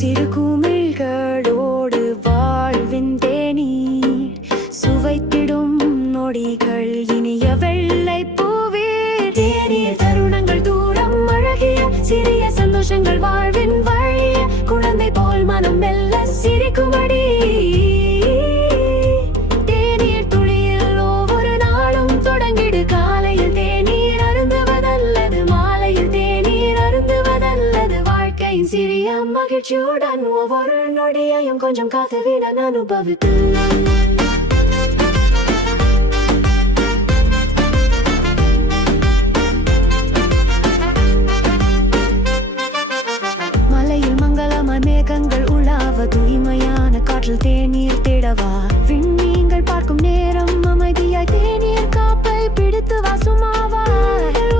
சிறு குமிழ்களோடு வாழ்வின் தேநீர் சுவைத்திடும் நொடிகள் இனிய வெள்ளை பூவீர். தேநீர் தருணங்கள் தூரம் அழகிய சிறிய சந்தோஷங்கள் வாழ்வின் வழிய குழந்தை போல் மனம் மெல்ல சிரிக்குமடி. தேநீர் துளியில் ஒவ்வொரு நாளும் தொடங்கிடு. காலையில் தேநீர் அருந்துவதல்லது மாலையில் தேநீர் அருந்துவதல்லது வாழ்க்கையின் சிறிய மகிழ்ச்சியுடன் ஒவ்வொரு நொடியையும் கொஞ்சம் காத்துவிட அனுபவித்து. மேகங்கள் உலாவ தூய்மையான காற்றில் தேநீர் தேடவா. விண்மீன்கள் பார்க்கும் நேரம் அமைதியாய் தேநீர் காப்பை பிடித்து வாசுமாவா.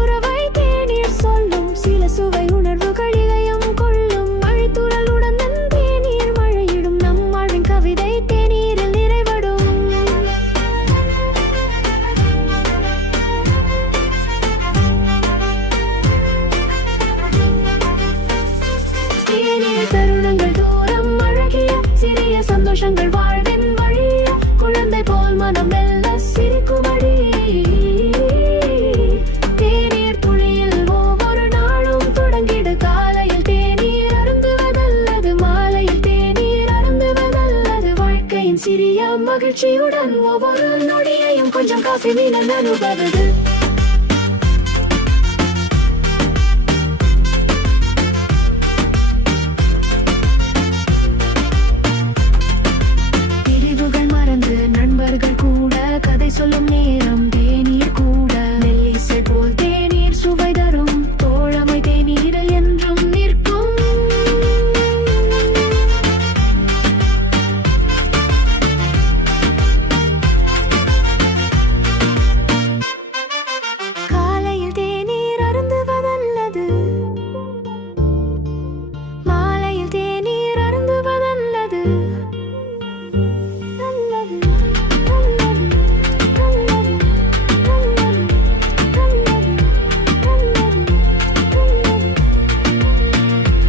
உறவை தேநீர் சொல்லும் சில சுவை உணர்வுகள் இதயம் கொள்ளும். மழைத்துறலுடன் தேநீர் மழையிடும் நம் வாழ்வின் கவிதை தேநீரில் நிறைவடும். தேநீர் தருணங்கள் தூரம் அழகிய சிறிய சந்தோஷங்கள் வாழ்வின் வழிய குழந்தை போல் மனம் மெல்ல சிரிக்குமடி. தேநீர் துளியில் ஒவ்வொரு நாளும் தொடங்கிடு. காலையில் தேநீர் அருந்துவதல்லது மாலையில் தேநீர் அருந்துவதல்லது வாழ்க்கையின் சிறிய மகிழ்ச்சியுடன் ஒவ்வொரு நொடியையும் கொஞ்சம் காஃபி மீன அனுபவது.